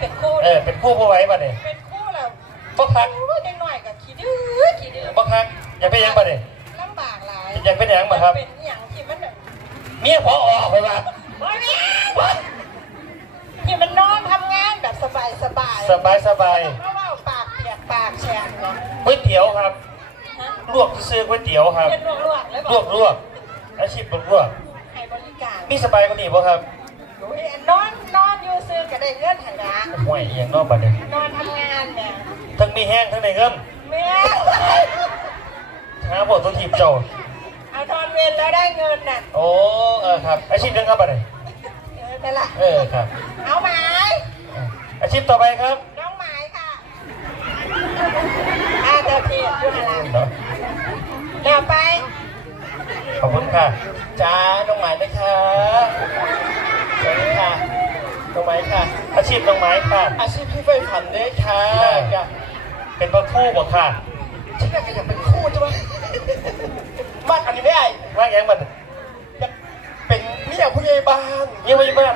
เป็นคู่เออเป็นคู่ผู้ไว้ป่ะเนี่ยเป็นคู่แล้วบักคักโอ้ยเด็กหน่อยกับขี้ดื้อขี้ดื้อบักคักอยากเป็นหยังป่ะเนี่ยลำบากหลายอยากเป็นหยังป่ะครับเป็นอหย่างที่มันแบบเมียพอออกไปป่ะโอ๊ยแม่ที่มันนอนทำงานแบบสบายสบายสบายสบายเพราะว่าปากเปียกปากแฉะเนาะก๋วยเตี๋ยวครับฮะลวกซื้อก๋วยเตี๋ยวครับเป็นลวกๆเลยลวกลวกอาชีพลวกลวกให้บริการมีสบายกว่านี้ป่ะครับ โอ้ยนอนนอนอยู่ซื้อก็ได้เงินหันละห่วยเอียงนอกป่ะเนี่ยนอนทำงานเนี่ยทั้งมีแห้งทั้งในเงินแม่หาบทตัวทีบเจ้าเอาทอนเวรแล้วได้เงินน่ะโอ้เออครับอาชีพหนึงครับป่ะเนี่ยเออนั่นแหละเออครับ เอาไหมอาชีพต่อไปครับน้องหมายค่ะอาเธอเพียรอยู่นั่นแหละเนาะเดี๋ยวไปขอบคุณค่ะ จ้าน้องหมายนะคะ สวัสดีค่ะน้องไม้ค่ะ อาชีพน้องไม้ค่ะ อาชีพที่ไฟฝันเด้ค่ะค่ะอยากเป็นพ่อคู่บอกค่ะฉันอยากจะอยากเป็นคู่ใช่ไหมมากอันนี้ไม่ได้ว่าแกงมันอยากเป็นเมียผู้ใหญ่บ้านเยี่ยมยี่บ้าน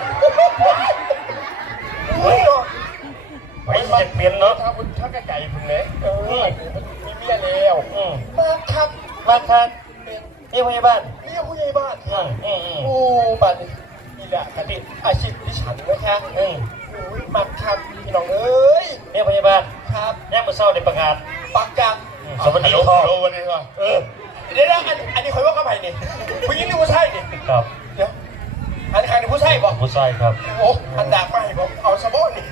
เฮ้ยไปจะเปลี่ยนเนาะถ้าคุณถ้ากระไก่พึ่งเลยเออมีเมียแล้วอืมมากครับมาค่ะเป็นเยี่ยมยี่บ้านเมียผู้ใหญ่บ้านอืมอืมอืมโอ้บ้าน นี่แหละคติอาชีพที่ฉันนะคะอืมโอ้ยมากครับพี่น้องเอ้ยเยี่ยมยี่บ้านครับย่างมาเศร้าในประกาศปักจังอืมสวัสดีพ่อโลวันนี้ก่อนเออเดี๋ยวนะอันอันนี้คอยว่ากับใครนี่ผู้หญิงหรือผู้ชายนี่ครับเดี๋ยวอันนี้ใครนี่ผู้ชายบอกผู้ชายครับโอ้อันดาบมาให้ผมเอาสะโพกนี่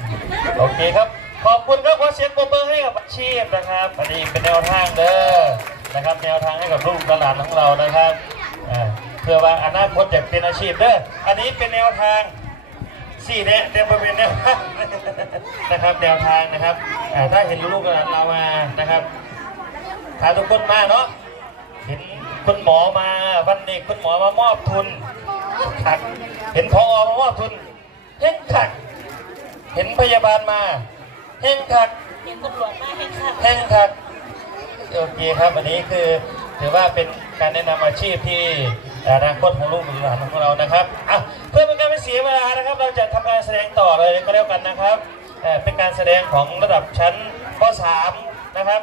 โอเคครับขอบคุณครับขอเสียงปรบมือให้กับอาชีพนะครับอันนี้เป็นแนวทางเด้อนะครับ แนวทางให้กับลูกหลานของเรานะครับอ่า เพื่อว่าอนาคตจะเป็นอาชีพเด้ออันนี้เป็นแนวทางสี่เนี่ยเดี๋ยวมาเป็นแนวทางนะครับแนวทางนะครับอ่าถ้าเห็นลูกหลานเรามานะครับถ้าทุกคนมาเนาะเห็นคุณหมอมาวันเด็กคุณหมอมามอบทุนขักเห็นพอมามอบทุนเห็นขัก เห็นพยาบาลมาเห็นขักเห็นตำรวจมาเห็นค่ะแห้งครับโอเคครับอันนี้คือถือว่าเป็นการแนะนำอาชีพที่ อนาคตของลูกหลานของเรานะครับอะเพื่อเป็นการไม่เสียเวลานะครับ เราจะทำการแสดงต่อเลยก็แล้วกันนะครับเป็นการแสดงของระดับชั้นป .3 นะครับ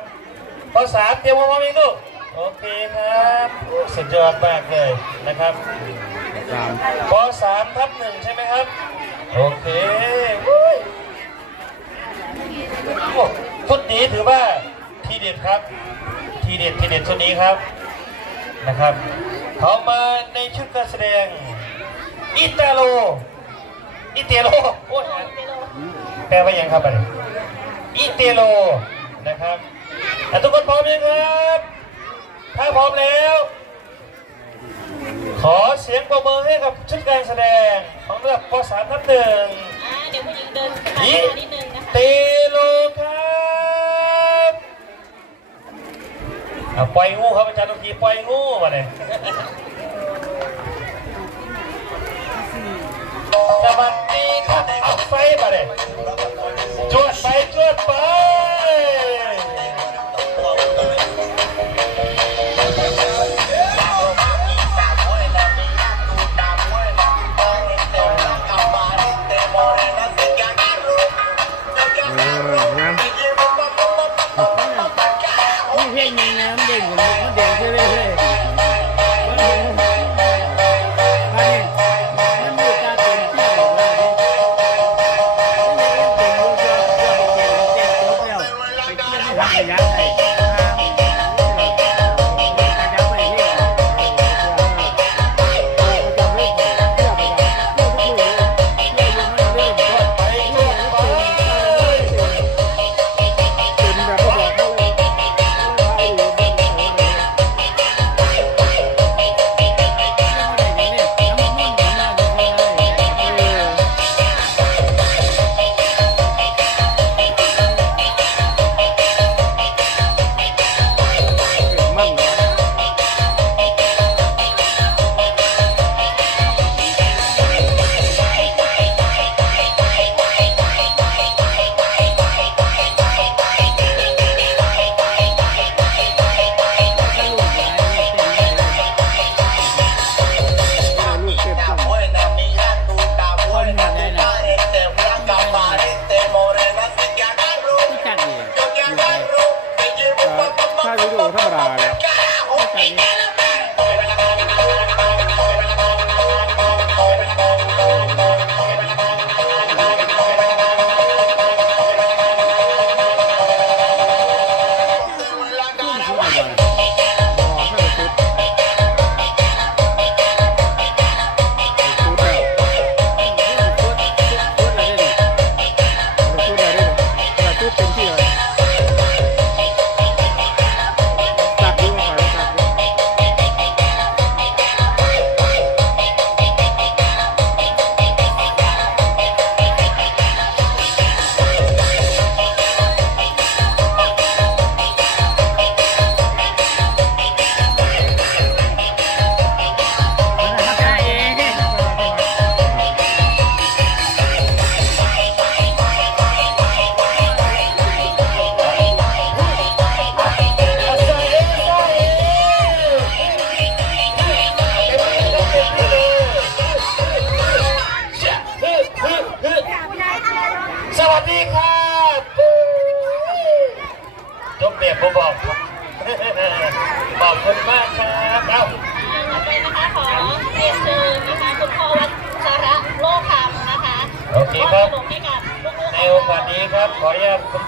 ป .3 เตรียมพร้อมไหมลูกโอเคครับสุดยอดมากเลยนะครับป .3 ทับหนึ่งใช่ไหมครับ โอเคชุดนี้ถือว่าทีเด็ดครับ ทีเด็ดทีเด็ดชุดนี้ครับนะครับ เขามาในชุดการแสดงอิตาโลอิเตโลโอ้ยแปลว่ายังครับอันนี้อิเตโลนะครับอะทุกคนพร้อมยังครับ ถ้าพร้อมแล้ว ขอเสียงประเมินให้กับชุดการแสดงของระดับป .3 ทับหนึ่งอ่าเดี๋ยวผู้หญิงเดินขึ้นมาอีนิดนึงนะคะเตโลครับ อะปล่อยงูครับอาจารย์ทุกทีปล่อยงูมาเลยสวัสดีครับเอาไฟมาเลยจวดไปจวดไป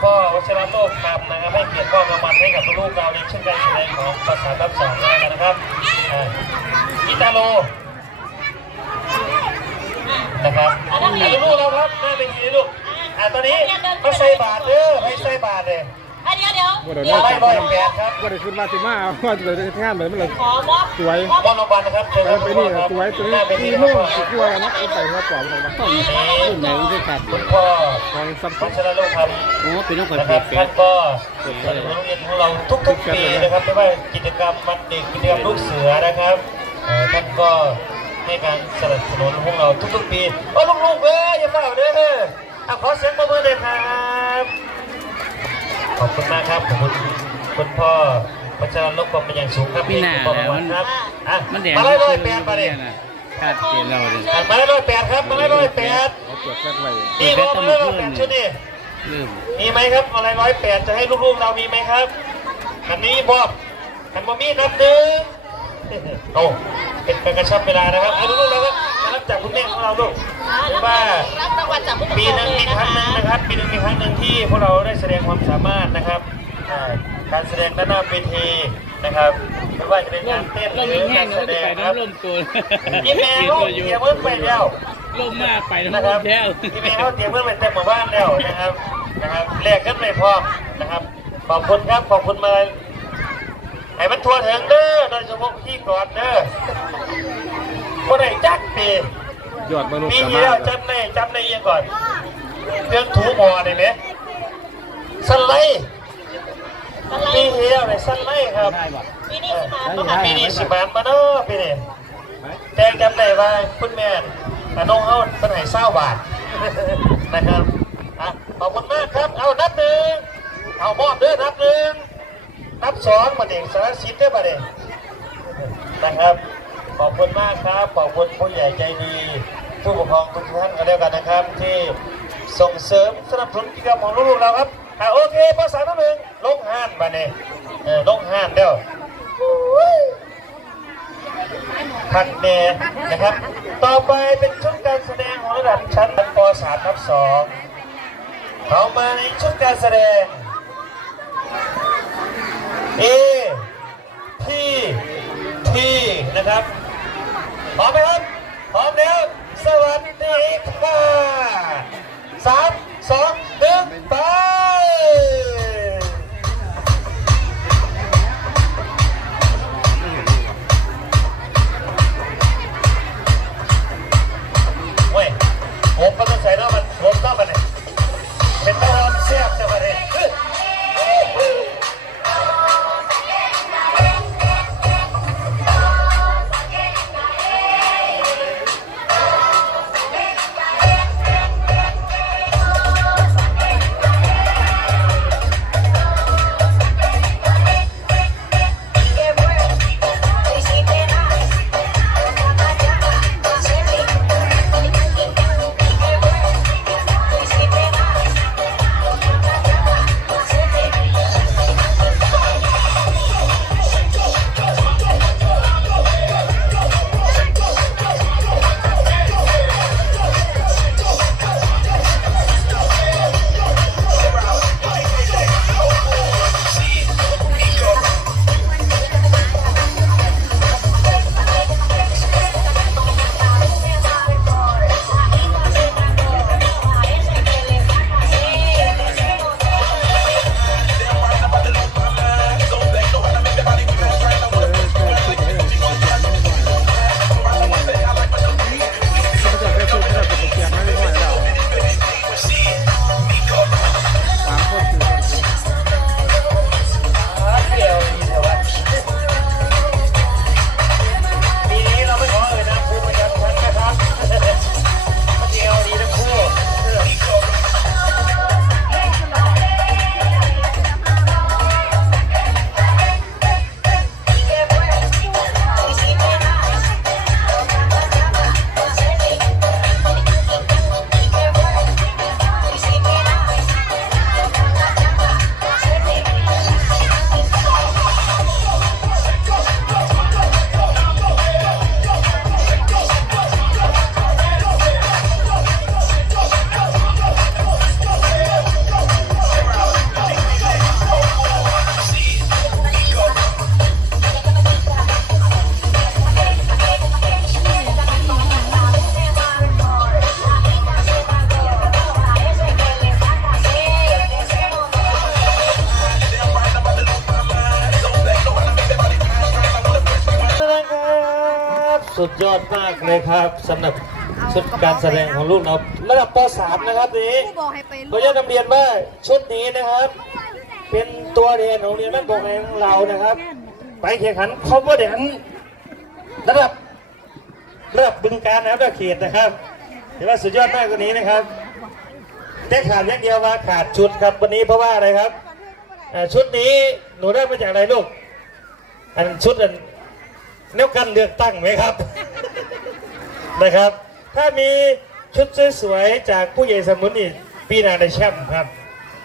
พ่อวัชรโลกคำนะครับให้เกียรติมอบรางวัลให้กับลูกๆเราในเช่นการแสดงของภาษารับสอนนะครับอ่าอิตาโลนะครับอ่าลูกๆเราครับหน้าเป็นทีลูกอ่าตอนนี้มาใส่บาทเด้อไปใส่บาทเลย บ่ได้เดี๋ยวไม่ร้อยแปดครับก็ได้ขึ้นมาสิมาว่าจะได้งานแบบนั้นเลยขอมอบสวยมอบมอบรางวัลนะครับเชิญเอครัอบไปนี่นะสวยตัวนี้หน้าเป็นตีทีโม่ครับสิกล้วยนะเอาไปหัวปอมเลยนะต้นรุ่นไหนที่ขาดคุณพ่อของซัมซุวังชรโลกครับโอ้เป็นลูกคนนะคเปีรัยบกเปียท่ากนก็สนับสนุนโรงเรียนของเราทุกๆปีนะครับไม่ว่ากิจกรรมวันเด็กกิจกรรมลูกเสือนะครับเอ่อท่านก็ให้การสนับสนุนพวกเราทุกๆปีโอ้ลูกๆเอ้ยอย่าเฝ้าเด้ออะขอเสียงปรบมือเลยครับ ขอบคุณมากครับ ขอบคุณคุณพ่อวัชรโลกความเป็นอย่างสูงครับพี่หน้าขอบคุณครับอะมันแดงมาเลยร้อยแปดมาเลยนะคาดเกณฑ์เราเลยอะมาเลยร้อยแปดครับมาเลยร้อยแปดเขาตรวจแฟดไว้นี่แฟมาดเลยตำรวจร้อยแปดชุดนี่ลืมมีไหมครับอะไรร้อยแปดจะให้ลูกๆเรามีไหมครับอันนี้บอบอันบอมีนับหนึ่งโอ้เป็นการกระชับเวลานะครับเอาลูกๆเราครับมา รับจากคุณแม่ของเราลูกอ่าหรืรัอบว่ารับรางวัลจากผู้ปกคปีรองหนึ่งเลยมีนะครั้งคะหนึ่งนะครับ ปีหนึ่งมีครั้งหนึ่งที่พวกเราได้แสดงความสามารถนะครับอ่าการแสดงด้านหน้าเวทีนะครับไม่ว่าจะเป็นลกามรเต้นหลมรือแห้กางรๆแสแล้วดจะงไปครับน้ำลมตัวยี่แม่ลูกเตรียมเมื่อไปแล้วลมมากไปนะน้ำคลรับมแท้วที่มีเขาเตรียมเพื่อไปเต็มหมู่บ้านแล้วนะครับนะครับแลกกันไม่พอนะครับขอบคุณครับขอบคุณมาให้มันทั่วถึงเด้อโดยเฉพาะพี่ก่อนเด้อ คนไหนจักปียอดมนุษย์ปีสาที่มาแล้วรถจำได้จำได้ยังก่อนเครื่องถูหมอได้ไหมสไลด์อะไรปีที่แล้วเนี่ยสไลด์ครับได้ป่ะปีนี้สมาประกาศปีนี้สิบานมาเนาะปีนี้แจ้งจำได้ว่าคุณแม่นน้องเฮาเป็นให้เศร้าบาทนะครับอะขอบคุณมากครับ เอานับหนึ่งเอามอบเด้อนับหนึ่งนับสองมาเด็กสารสิทธิ์เด้อมาเด็กนะครับ ขอบคุณมากครับ ขอบคุณผู้ใหญ่ใจดี ผู้ปกครองทุกท่านกันแล้วกันนะครับ ที่ส่งเสริมสนับสนุนกิจกรรมของลูกๆเราครับอะโอเคภาษาตัวหนึ่งลงห้านมาเนี่ยเออลงห้านเด้อพันเมตรนะครับ ต่อไปเป็นชุดการแสดงของระดับชั้นป .3 ทับ2เขามาในชุดการแสดง A P T นะครับ ร้อมไหมครับพร้อมแล้ว สวัสดีค่ะสามสองหนึ่งไปเว้ยผมก็ต้องใส่น้ำมันผมต้องมันเนี่ย สุดยอดมากเลยครับสำหรับชุดการแสดงของลูกเราระดับป .3 นะครับนี้ผู้บอกให้ไปขออนุญาตนำเรียนว่าชุดนี้นะครับ เป็นตัวเรียนของโรงเรียนบ้านโป่งแรงของเรานะครับ ไปแข่งขันคอมเวอร์เดนระดับระดับบึงการนะครับระดับเขตนะครับถือว่าสุดยอดมากกว่านี้นะครับแต่ขาดอย่างเดียวว่าขาดชุดครับวันนี้เพราะว่าอะไรครับอ่าชุดนี้หนูได้มาจากอะไรลูกอันชุดอัน เนี้ยกันเลือกตั้งไหมครับ นะครับ ถ้ามีชุดสวยๆจากผู้ใหญ่สมุนนี่ปีหน้าในแชมป์ครับ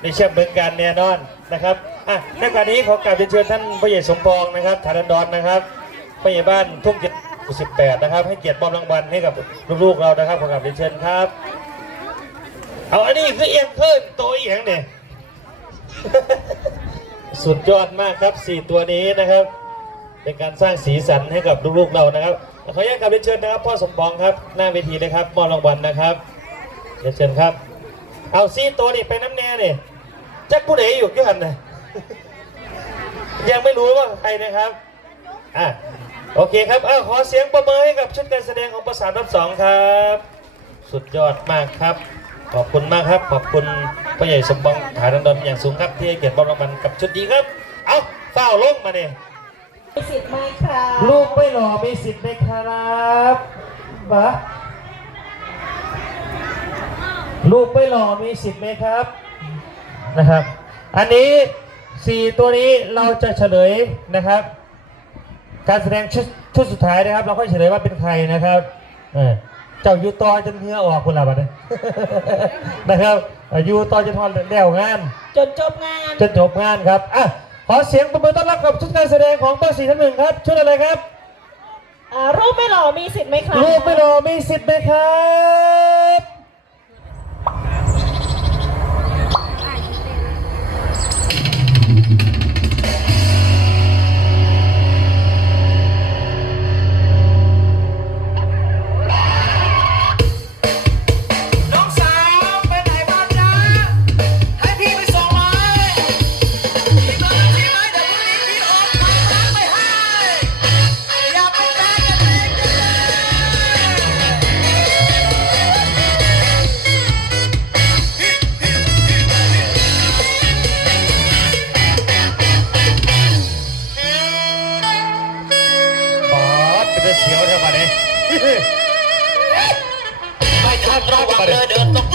ในแชมป์เมืองการแน่นอนนะครับอะในกรนี้ขอกราบเรียนเชิญท่านผู้ใหญ่สมปองนะครับฐานันดรนนะครับผู้ใหญ่บ้านทุ่งเจ็ดสิบแปดนะครับ ให้เกียรติมอบรางวัลให้กับลูกๆเรานะครับขอกราบเชิญครับ เอาอันนี้คือเอียงเพิ่มตัวเอียงเนี่ยสุดยอดมากครับสี่ตัวนี้นะครับ เป็นการสร้างสีสันให้กับลูกๆเรานะครับขออนุญาตกับเรียนเชิญนะครับ พ่อสมปองครับหน้าเวทีเลยครับมอบรางวัลนะครับเรียนเชิญครับ เอาซีตัวนี่ไปน้ำแน่เนี่ยจักผู้ใดอยู่กี่หันนะยังไม่รู้ว่าใครนะครับอะโอเคครับเอาขอเสียงประเมินให้กับชุดการแสดงของประสานรับสองครับ สุดยอดมากครับ ขอบคุณมากครับ ขอบคุณพ่อใหญ่สมปองฐานันดรอย่างสูงครับที่ให้เกียรติมอบรางวัลกับชุดนี้ครับ เอาเฝ้าลงมาเนี่ย มีสิทธิ์ไหมครับลูกไม่หล่อมีสิทธิ์ไหมครับบะลูกไม่หล่อมีสิทธิ์ไหมครับนะครับ อันนี้สี่ตัวนี้เราจะเฉลยนะครับ การแสดงชุดชุดสุดท้ายนะครับ เราค่อยเฉลยว่าเป็นใครนะครับเออเจ้ายูตอจนเหงื่อออกคนละบัดนี้นะครับเอ่อยูตอจนทอนแล้วงาน จนจบงาน จนจบงานครับอะ ขอเสียงประมือต้อนรับกับชุดการแสดงของเบอร์สี่ท่านหนึ่งครับ ชุดอะไรครับอ่ารูปไม่หล่อมีสิทธิ์ไหมครับลูกไม่รอมีสิทธิ์ไหมครับ นี่ ไม่ทันรอบเดิเดินต้อง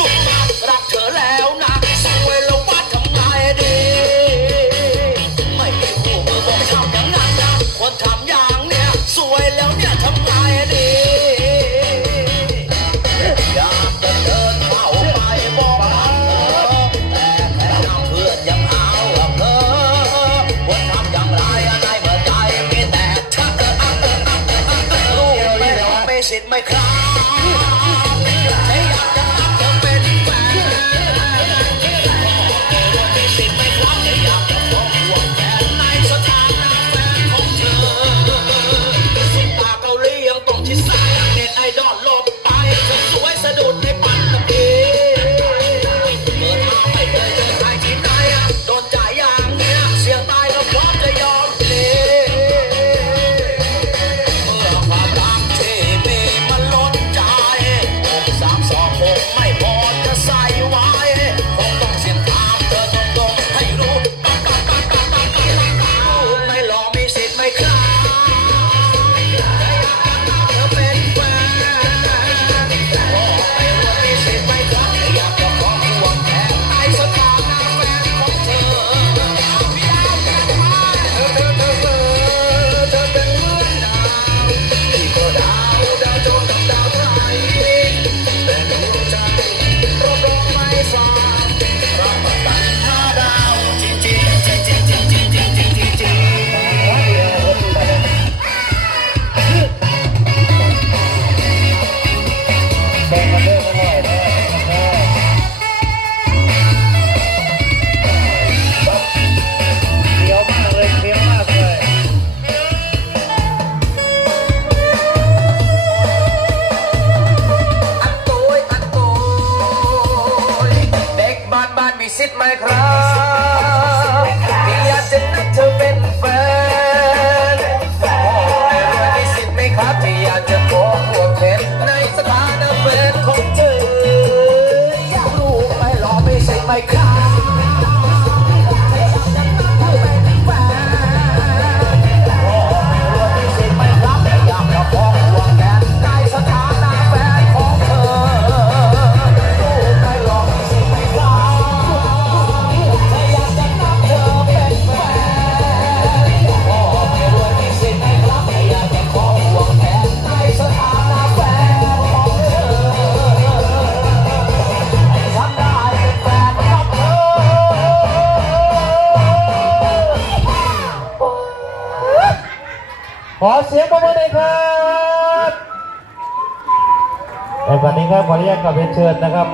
กลับเรียนเชิญนะครับ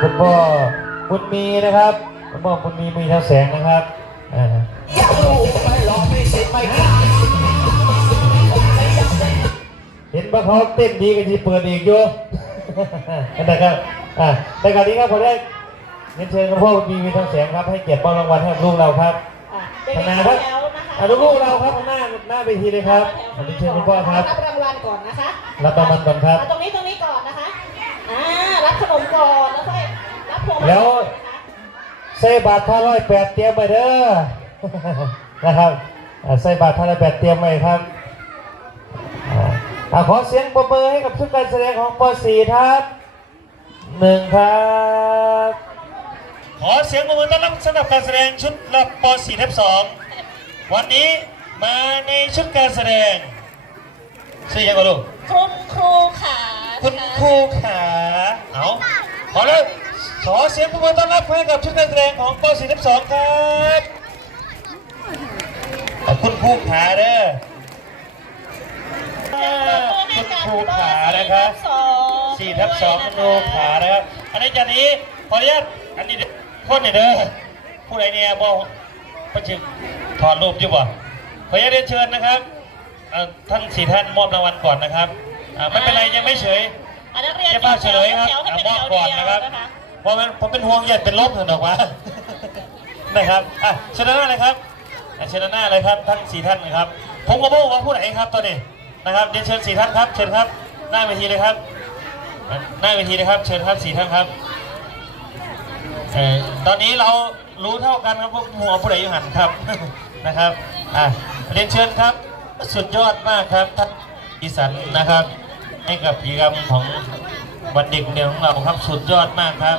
คุณพ่อคุณมีนะครับคุณพ่อคุณมีมีเท่าแสงนะครับอ่าอยากรู้ไม่หลอกไม่เสร็จไม่กล้าเห็นว่าเขาเต้นดีกันทีเปิดอีกอยู่นะครับอ่าในการนี้ครับขอได้เรียนเชิญคุณพ่อคุณมีมีเท่าแสงครับ ให้เกียรติมอบรางวัลให้กับลูกเราครับอะเด็กคๆณะเข้าครับแถวนะคะอ่าลูกๆเราครับหน้าหน้าเวทีเลยครับขอเรียนเชิญคุณพ่อครับรับรางวัลก่อนนะคะรับรางวัลก่อนครับมาตรงนี้ตรงนี้ก่อนนะคะ แล้วนะคะใส่บาทท่าร้อยแปดเตรียมไปเด้อนะครับอ่าใส่บาทท่าร้อยแปดเตรียมไว้ครับอ่าอ่าขอเสียงปรบมือให้กับชุดการแสดงของป .4 ครับหนึ่งครับ ขอเสียงปรบมือต้อนรับสำหรับการแสดงชุดรับป .4 ทับ2วันนี้มาในชุดการแสดงชื่อยังไงลูกคุณครูขาคุณครูขาเอาขอแล้ว ขอเสียงปรบมือต้อนรับให้กับชุดการแสดงของป .4 ทับ2ครับขอบคุณครูขาเด้อคุณครูขานะครับสี่ทับสองโลขานะครับอันนี้จากนี้ขออนุญาตอันนี้โทษหน่อยเด้อผู้ใดเนี่ยบอกประชิถอดรูปอยู่บ่ขออนุญาตเรียนเชิญนะครับเอ่อท่านสี่ท่านมอบรางวัลก่อนนะครับอ่าไม่เป็นไรยังไม่เฉยอะนักเรียนจะมาเฉลยครับแถวให้อะเป็นมอบแถวก่อนเดียวนะครับนะคะ เพราะมันผมเป็นห่วงอย่าเป็นลบเถอดอกวะนะครับอะชิญด้านหน้าเลยครับอะเชิญหน้าเลยครับท่านสี่ท่านนะครับ ผมก็บอกว่าผู้ไหนครับตอนนี้นะครับเรียนเชิญสี่ท่านครับเชิญครับ หน้าเวทีเลยครับ หน้าเวทีนะครับ เชิญครับสี่ท่านครับเอ่อตอนนี้เรารู้เท่ากันครับพว่าหัวผู้ใดอยู่หันครับ นะครับอะเรียนเชิญครับ สุดยอดมากครับท่านอีสันนะครับ ให้กับกิจกรรมของ วันเด็กเรียนของเราครับสุดยอดมากครับ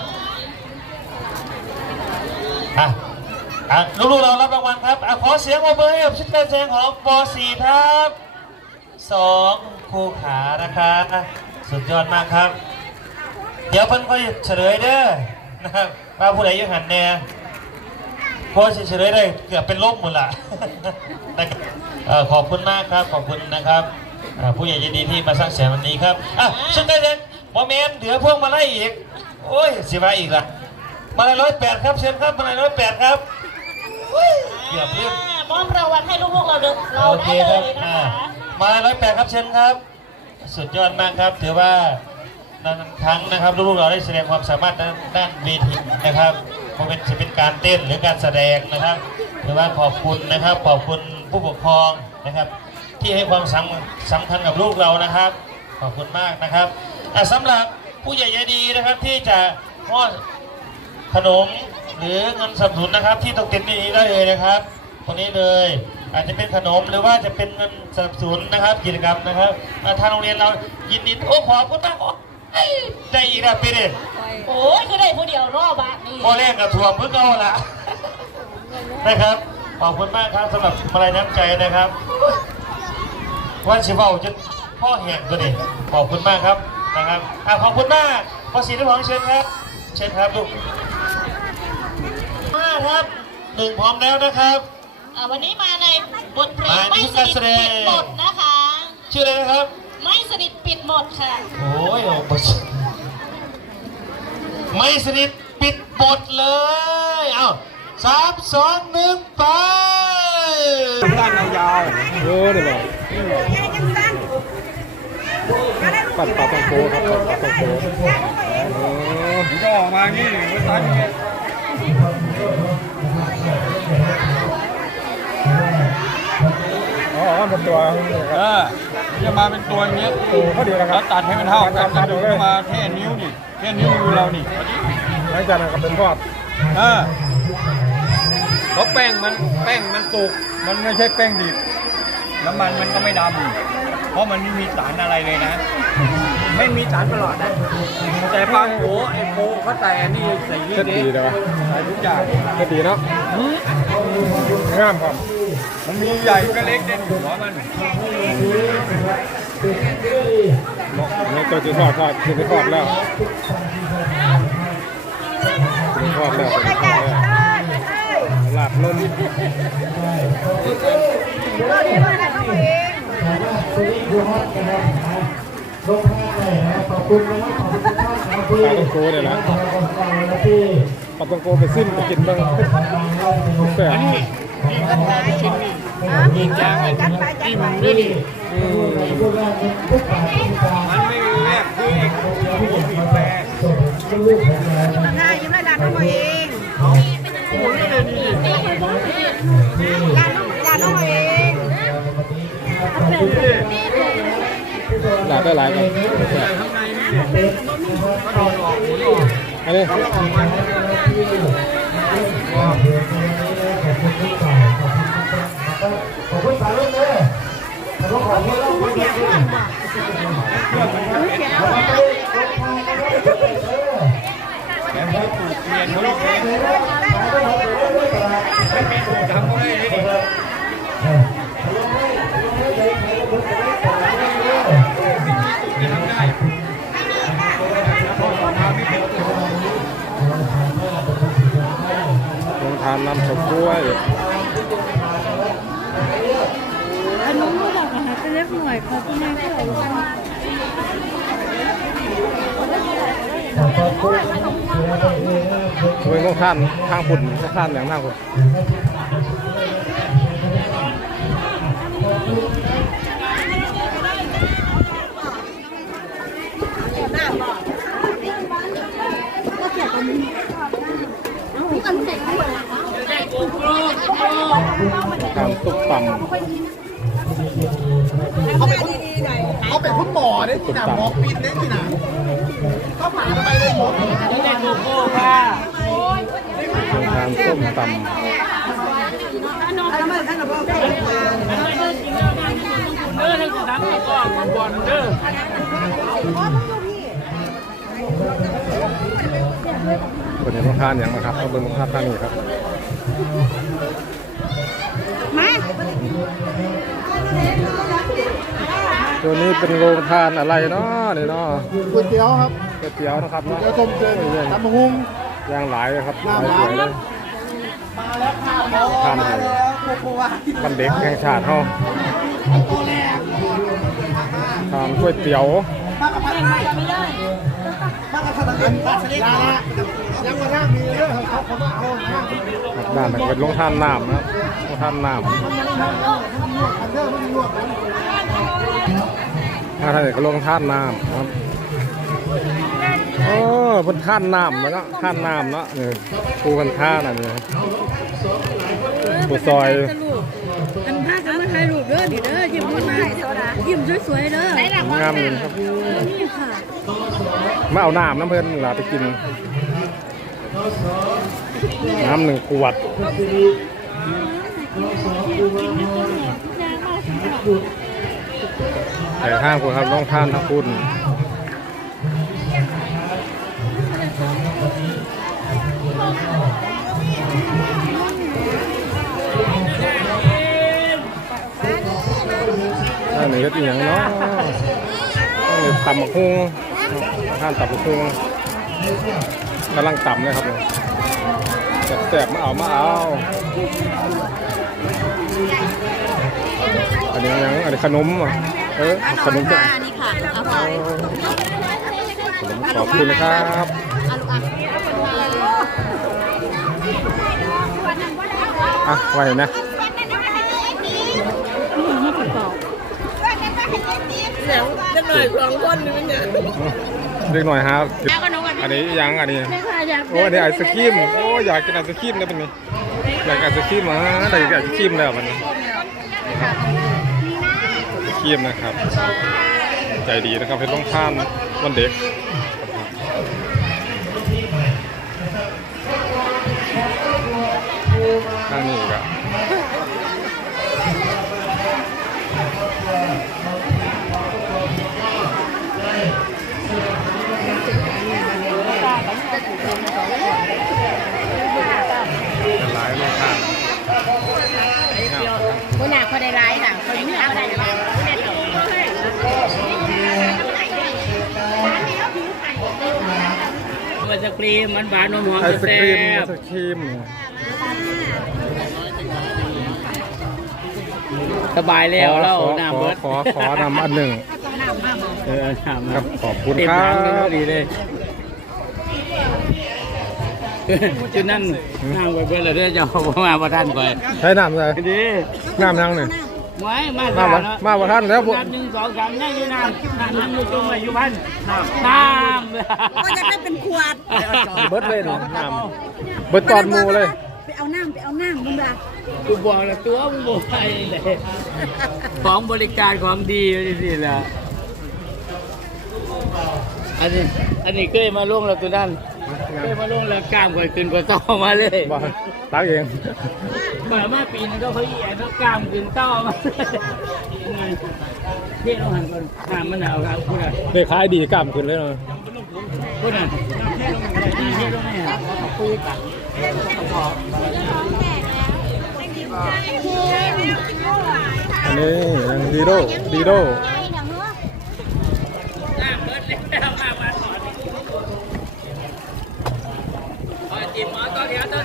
อะอะลูกๆเรารับรางวัลครับอะขอเสียงปรบมือให้กับชุดการแสดงของป .4 ครับสองครูขานะคะสุดยอดมากครับ เดี๋ยวเพิ่นค่อยเฉลยเด้อนะครับว่าผู้ใดอยุหันแน่พราะเฉลยได้เกือบเป็นลมหมดละเออขอบคุณมากครับ ขอบคุณนะครับ ผู้ใหญ่ใจดีที่มาสร้างเสียงวันนี้ครับอะชุดได้เลย บอมเมนเดี๋ยวพวกมาไล่อีก โอ้ยสิมาอีกละมาเลยร้อยแปดครับเชิญครับมาเลยร้อยแปดครับอุ้ยเกือบลืมอ่ามอบรางวัลให้ลูกๆเราเดินเราโอได้เคเลครับยนะอ่าคะมาร้อยแปดครับเชิญครับ สุดยอดมากครับ ถือว่านานครั้งนะครับลูกๆเราได้แสดงความสามารถด้านด้านเวทีนะครับเพราะเป็นจะเป็นการเต้นหรือการแสดงนะครับถือว่าขอบคุณนะครับขอบคุณผู้ปกครองนะครับ ที่ให้ความสำสำคัญกับลูกเรานะครับ ขอบคุณมากนะครับอะ สำหรับผู้ใหญ่ใจดีนะครับที่จะมอบขนมหรือเงินสนับสนุนนะครับ ที่ต้องเต็มนี้ได้เลยนะครับคนนี้เลยอาจจะเป็นขนมหรือว่าจะเป็นเงินสนับสนุนนะครับกิจกรรมนะครับอ่าทางโรงเรียนเรายินดีโอ้ขอบคุณมากโอ้ยได้อีกแล้วปีนี้โอ้ยคือได้ผู้เดียวรอบบาทนี่พอแรกกับถั่วพึ่งเอาละนะครับขอบคุณมากครับสำหรับมาลัยน้ำใจนะครับวันชิเว่าจะพ่อแห่งตัวนี้ขอบคุณมากครับ นะครับอะขอบคุณมากพอสีที่ของเชิญครับ เชิญครับลูกมาครับหนึ่งพร้อมแล้วนะครับ อ่าวันนี้มาในบทเพลงมาในไม่ชุดสการนิทแสดง ปิดหมดนะคะ ชื่ออะไรนะครับ ไม่สนิทปิดหมดค่ะ โอ้ยโอ้บไม่สนิทปิดบทเลย เอ้าสามสองหนึ่งไปด้านยาวๆเออนี่แหละ ปัดปลาตองโกครับปัดปลาตองโกเออมันก็ออกมางี้มันตั้งอย่างเงี้ยอ๋อมาเป็นตัวเออจะมาเป็นตัวอย่างเงี้ยตัวเขาดีนะครับตัดให้มันเท่ากันแล้วดูมาแค่นิ้วนี่แค่นิ้วมือเรานี่หลังจากนั้นก็เป็นทอดเออเพราะแป้งมันแป้งมันสุกมันไม่ใช่แป้งดิบน้ำมันมันก็ไม่ดำ เพราะมันไม่มีสารอะไรเลยนะ ไม่มีสารประหลอดนะ แต่ปลาโขไอ้โขเขาใส่อันนี้ใส่ยี่เช็ดนี้ดีเลยวะใส่ทุกอย่างเช็ดดีเนาะงามครับมันมีใหญ่ก็เล็กเด่นหัวมันนี่ตัวจะทอดทอดจะทอดแล้วจะทอดแล้วหลับลม ตัวนี้ ดูฮอตกันนะลงภาพเลยนะขอบคุณนะครับขอบคุณทุกท่านนะครับที่ปลาต้องโกเนี่ยนะขอบคุณนะครับที่ปลาต้องโกไปซิ้นไปกินบ้างแซ่บยิงยางเลยที่มันไม่ดีอืมมันไม่แรกคือไอ้ผู้บีบแปรหน้ายิ้มระดับน้องเองยาน้องเอง หลาดได้หลายกันแซ่บข้างในนี่ ก็โดนออกหมุนออกอันนี้ขอบคุณสายลูกเลยขอบคุณขอบคุณเราคุณเสียงแถมให้ปลูกเรียนเขาลูกเองไม่มีปลูกทำก็ได้เลยดิที่ทำได้พอทำไม่เป็นปลูกลงทานน้ำเฉาก้วยอันนู้นรู้จักกันนะเป็นเล็กหน่อยเขาเป็นแม่ก็เลยเว้ยลงทานทางปุ่นลงทานอย่างทางปุ่น ทานตุ๊กตำเขาเป็นคุณหมอเนี่ยที่หนาหมอปิดเนี่ยที่หนาก็ผ่านไปเลยหมอนี่ได้โกโก้ค่ะลงทานส้มตเด้อให้คุณทั้งก็บอลเด้อำคนนี้ลงทานอย่างนะครับต้องเป็นลงทานทางนี้ครับ มาตัวนี้เป็นโรงทานอะไรเนาะนี่เนาะก๋วยเตี๋ยวครับก๋วยเตี๋ยวนะครับเนาะเตี๋ยวต้มเส้นตำบักหุ่งย่างหลายเลยครับหลายสวยเลยทานเลยวันเด็กแห่งชาติเฮาทานก๋วยเตี๋ยวมากกับพันมากกับธนาคารปัสยาละยังมาร่างมีเรื่องของเขาเขามาเอาห้างครับด้านนั้นเป็นโรงทานน้ำนะ ครับโรงทานน้ำอันเรื่องไม่ได้รวบนะถ้าท่านเอกก็โรงทานน้ำครับโอ้เพิ่นทานน้ำมาเนาะทานน้ำเนาะนี่ครูกันท่านอันนี้ผู้ซอยอันผ้าจะมาถ่ายรูปเด้อดิเด้อยิ้มขึ้นมายิ้มสวยๆเด้องามอยู่ครับนี่ค่ะมาเอาน้ำน้ำเพิ่นหลาไปกินน้ำหนึ่งขวด แต่ข้างคุณครับต้องท่านนะคุณอันนี้ก็อีกอย่างเนาะต้อยตำบักหุ่งท่านตำบักหุ่งกำลังตำเลยครับแสบๆมาเอามาเอา อันนี้ยังอันนี้ขนมอะเออขนมจะนี่ค่ะเอาไปขนมขอบคุณนะครับอะไว้นะจะหน่อยสองคนนี่มันเนี่ยเล็กหน่อยฮะอันนี้ยังอันนี้ไม่ค่ะอยากโอ้อันนี้ไอศครีมโอ้อยากกินไอศครีมแล้วเป็นไง อยากกินไอศครีมมาได้อยากกินไอศครีมแล้วมันนี้มนะครับ ใจดีนะครับเป็นต้องท่านวันเด็กข้างนี้ก็เป็นหลายโรงทาน คนหนา เขาได้ร้ายน่ะเขาไม่เอาได้ร้ายเขาได้เอาไอศครีมมันหวานนมหอมไอศแซ่ครีมไอบ ศครีมสบายแล้วเราขอน้ำขอเบิดขอขอนำอันหนึ่งเออน้ำครับขอบคุณเต็มครัถังเลยบ ดีเลย จุดนั้นนั่งไปเบิดเลยเด้อเจ้ามาประทานไปใช้น้ำเลยดีน้ำยังเนี่ยไว้มามาบ่มาบ่ทันแล้วบ่น้ำหนึ่งสองสามนี่อยู่น้ำน้ำน้ำอยู่ตรงไหนอยู่พันน้ำน้ำก็จะได้เป็นขวดเบิดเลยน้ำเบิดตอนหมูเลยไปเอาน้ำไปเอาน้ำมึงละกูบอกแล้วตัวมึงบอกไปเลยของบริการของดีสิล่ะอันนี้อันนี้เคยมาล่วงแล้วตัวนั้น เคยมาล่วงแล้วกล้ามก่อยขึ้นกว่าต่อมาเลยบ่ตักเองเมื่อมาปีนึงก็เขาแย่ก็กล้ามขึ้นต่อมาเที่ยวหันก่อนห้ามมันเอาครับคุณอะได้ขายดีกล้ามขึ้นเลยเนาะคุณอะเที่ยวลงไปเที่ยวลงไปหาเขาคุยกันอันนี้ยังดีโดดีโด น้ำเบิดแล้วมามาถอดเอาจิ้มหมอต่อแถวต่อแถว ครับ ขอ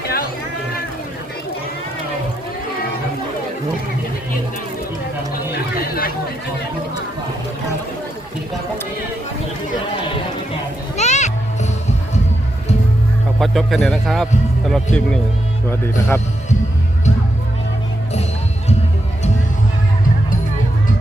จบแค่นี้นะครับสำหรับคลิปนี้สวัสดีนะครับ